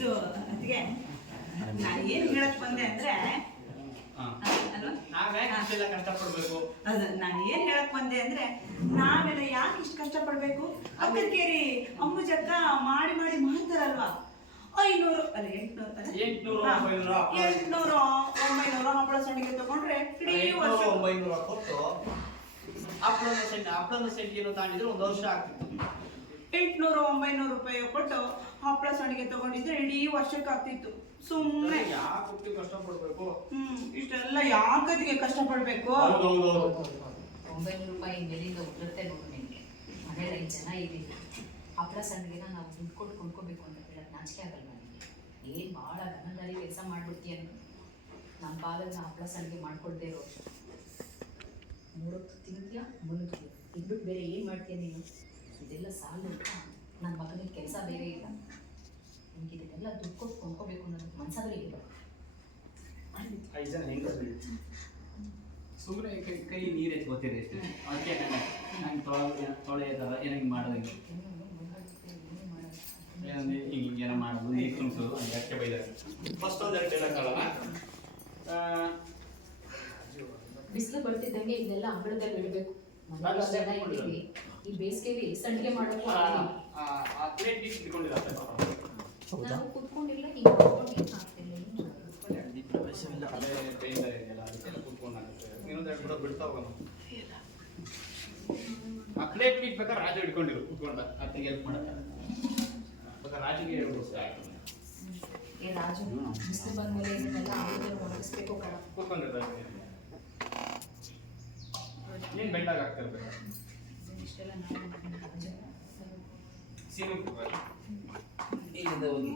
ಇದು ಅದಕ್ಕೆ ನಾನು ಏನು ಹೇಳಕ್ ಬಂದೆ ಅಂದ್ರೆ ಕಷ್ಟಪಡ್ಬೇಕು? ಅದು ನಾನು ಏನ್ ಹೇಳಕ್ ಬಂದೆ ಅಂದ್ರೆ ನಾವೆಲ್ಲ ಯಾಕೆ ಇಷ್ಟು ಕಷ್ಟಪಡ್ಬೇಕು? ಅಕ್ಕರ್ಕೇರಿ ಅಂಬುಜಕ್ಕ ಮಾಡಿ ಮಾಡಿ ಮಾಡ್ತಾರಲ್ವಾ? ಐನೂರು ಅಲ್ಲ ಎಂಟ್ನೂರು? ಎಂಟ್ನೂರು, ಒಂಬೈನೂರು ಹಪ್ಪಳ. ಸಂಡಿಗೆ ತಗೊಂಡ್ರೆ ಇಡೀ ವರ್ಷ ಒಂಬೈನೂರ ಕೊಟ್ಟು ಹಪ್ಪಳದ ಸಂಡಿ ಹಪ್ಪಳದ ಸಂಡಿಗೆ ತಾಂಡಿದ್ರೆ ಒಂದು ವರ್ಷ ಆಗ್ತಿತ್ತು. ಎಂಟ್ನೂರು ಒಂಬೈನೂರು ರೂಪಾಯಿ ಕೊಟ್ಟು ಹಪ್ಪಳ ಸಂಡಿಗೆ ತಗೊಂಡಿದ್ರೆ ಇಡೀ ವರ್ಷಕ್ಕೆ ಆಗ್ತಿತ್ತು ಸುಮ್ಮನೆ ಯಾಕೆ ಕಷ್ಟಪಡ್ಬೇಕು ಹ್ಮ್ ಇಷ್ಟೆಲ್ಲ ಯಾಕದಿಗೆ ಕಷ್ಟಪಡ್ಬೇಕು ಒಂಬೈನೂರು ರೂಪಾಯಿ ಮೇಲಿಂದ ಉದುರುತ್ತೆ ನೋಡು ನಿಮಗೆ ಮನೇಲಿ ಐದು ಜನ ಇದ್ದೀವಿ ಹಪ್ಪಳ ಸಂಡಿಗೆನ ನಾವು ದುಡ್ಡು ಕೊಟ್ಟು ಕೊಂಡ್ಕೋಬೇಕು ಅಂತ ಹೇಳಕ್ ನಾಚಿಕೆ ಆಗಲ್ವಾ ನಿಮಗೆ ಏನು ಭಾಳ ಗನಗಾರಿ ಕೆಲಸ ಮಾಡ್ಬಿಡ್ತೀಯ ಅಂತ ನಮ್ಮ ಪಾಲನ್ನ ಹಪ್ಪಳ ಸಂಡಿಗೆ ಮಾಡ್ಕೊಳ್ದೇ ಇರೋ ಮೂರೊತ್ತು ತಿಂತೀಯ ಮುನ್ನುತ್ತೀಯ ಇದ್ಬಿಟ್ಟು ಬೇರೆ ಏನು ಮಾಡ್ತೀಯ ನೀನು? ಇದೆಲ್ಲ ಸಾಲು ಅಂತ ನನ್ನ ಮಗನಿಗೆ ಕೆಲಸ ಬೇರೆ ಇಲ್ಲ. ನಿಮ್ಗೆ ಇದನ್ನೆಲ್ಲ ದುಡ್ಡು ಕೊಟ್ಟು ಕೊಂಡ್ಕೋಬೇಕು ಅನ್ನೋದು ಮನ್ಸಾದ್ರೆ ಇಲ್ಲ ಐದು ಜನ ಹೆಂಗಸ್ರು ಸುಮ್ಮನೆ ಕೈ ಕೈ ನೀರು ಎತ್ಕೋತೀರಿ ಅಷ್ಟೇ. ಅದಕ್ಕೆ ನಂಗೆ ತೊಳೆ ತೊಳೆಯೋದಲ್ಲ ಏನೋ ಹಿಂಗೆ ಮಾಡೋದು ಹಿಂಗೆ? ಏನಂದ್ರೆ ಹಿಂಗೆ ಹಿಂಗೆ ಏನೋ ಮಾಡೋದು ನೀರು ತುಂಬಿಸೋದು ಹಂಗೆ ಅಷ್ಟೇ ಬೈದಾರೆ. ಫಸ್ಟ್ ಒಂದು ಎರಡು ಹೇಳೋಕ್ಕಾಗಲ್ಲ ಬಿಸಿಲು ಬರ್ತಿದ್ದಂಗೆ ಇದೆಲ್ಲ ಅಂಗಳದಲ್ಲಿ ಇಡಬೇಕು. ಈ ಬೇಸಿಗೆಲಿ ಸಂಡಿಗೆ ಮಾಡೋಕ್ಕೂ ಆಗಲ್ಲ. ನಾವು ಕುತ್ಕೊಂಡಿಲ್ಲ ಹಿಂಗೆ ಕುತ್ಕೊಂಡು ಏನು ಆಗ್ತಿಲ್ಲ ಪ್ಲೇಟ್ ಇಟ್ಬೇಕಾದ್ರೆ ರಾಜು ಹಿಡ್ಕೊಂಡಿರು ಕುತ್ಕೊಂಡ ಅತ್ತಿಗೆ ಹೆಲ್ಪ್ ಮಾಡಕ್ಕೆ. ಬೇಕಾದ್ರೆ ರಾಜಿಗೆ ಹೇಳ್ಬೋದು ಏ ರಾಜು ಬಿಸಿಲು ಬಂದ್ಮೇಲೆ ಇದನ್ನೆಲ್ಲ ಆಮೇಲೆ ಒಣಗಿಸ್ಬೇಕು ಕಣ. ಕೂತ್ಕೊಂಡಿರ್ತಾರೆ. ಏನು ಬೆಂಡಾಗ ಆಗ್ತಿರ್ಬೇಕು ಇಷ್ಟೆಲ್ಲ ನಾವು ಇಲ್ಲಿಂದ ಹೋಗಿ.